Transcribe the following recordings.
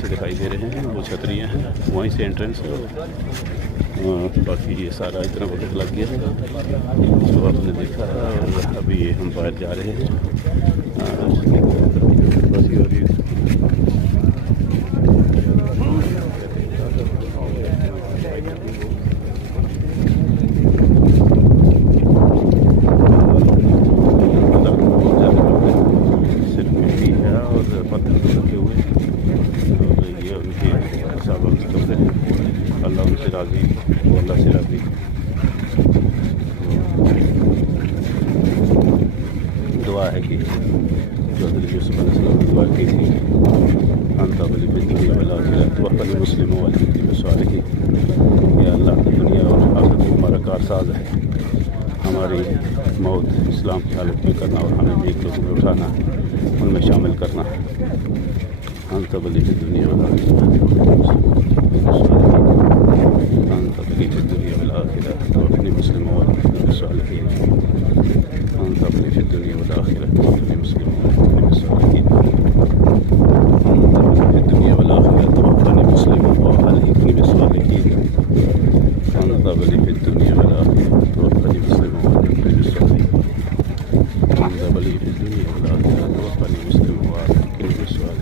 سے دکھائی دے رہے ہیں وہ چھتریاں ہیں، وہیں سے انٹرنس ہے. باقی یہ سارا اتنا وقت لگ گیا جو آپ نے دیکھا، اور ابھی ہم باہر جا رہے ہیں. بس یہ صرف مٹی ہے اور پتھر رکھے ہوئے ہیں، اور یہ ان کے حساب مستقبل ہے. اللہ ان سے راضی، اللہ سے راضی. دعا ہے کہ جو حضرت یوسف علیہ السلام نے دعا کی تھی، انت ولی فی الدنیا والآخرہ توفنی مسلما والحقنی بالصالحین. یا اللہ، دنیا اور آخرت میں ہمارا کارساز ہے، ہماری موت اسلام کی حالت میں کرنا اور ہمیں نیک لوگوں میں اٹھانا، ان میں شامل کرنا. انت ولی فی الدنیا والآخرہ انت ولی فی الدنیا والآخرہ توفنی مسلما والحقنی بالصالحین. انت ولی فی الدنیا والآخرہ توفنی مسلما والحقنی بالصالحین. انت ولی فی الدنیا والآخرہ توفنی مسلما والحقنی بالصالحین. انت ولی فی الدنیا والآخرہ توفنی مسلما والحقنی بالصالحین. انت ولی فی الدنیا والآخرہ توفنی مسلما والحقنی بالصالحین. انت ولی فی الدنیا والآخرہ توفنی مسلما والحقنی بالصالحین.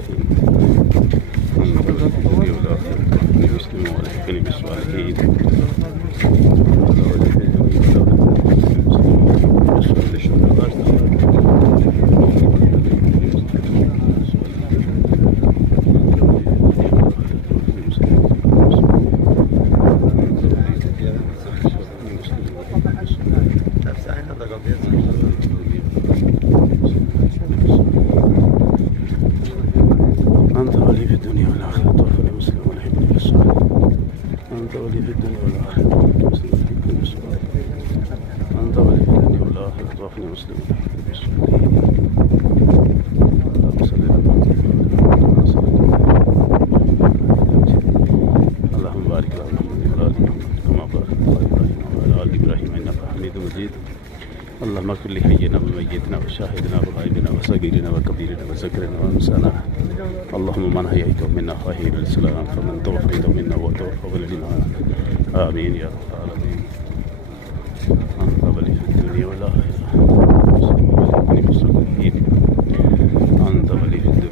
أنت ولي في الدنيا والآخرة توفني مسلما والحقني بالصالحين. أنت ولي في الدنيا والآخرة توفني مسلما والحقني بالصالحين. أنت ولي في الدنيا والآخرة توفني مسلما والحقني بالصالحين. اللهم صل على محمد اللهم بارك على محمد وعلى آل محمد كما باركت على إبراهيم وعلى آل إبراهيم إنك حميد مجيد. اللهم اغفر لحينا وميتنا وشاهدنا وغائبنا وصغيرنا وكبيرنا وذكرنا وأنسانا. اللهم من أحييته منا فأحيه الإسلام، فمن توفيته منا وتوفه الإيمان. آمين يا رب العالمين. أنت ولي في الدنيا والآخرة مسلم والحقني بالصالحين. أنت ولي في الدنيا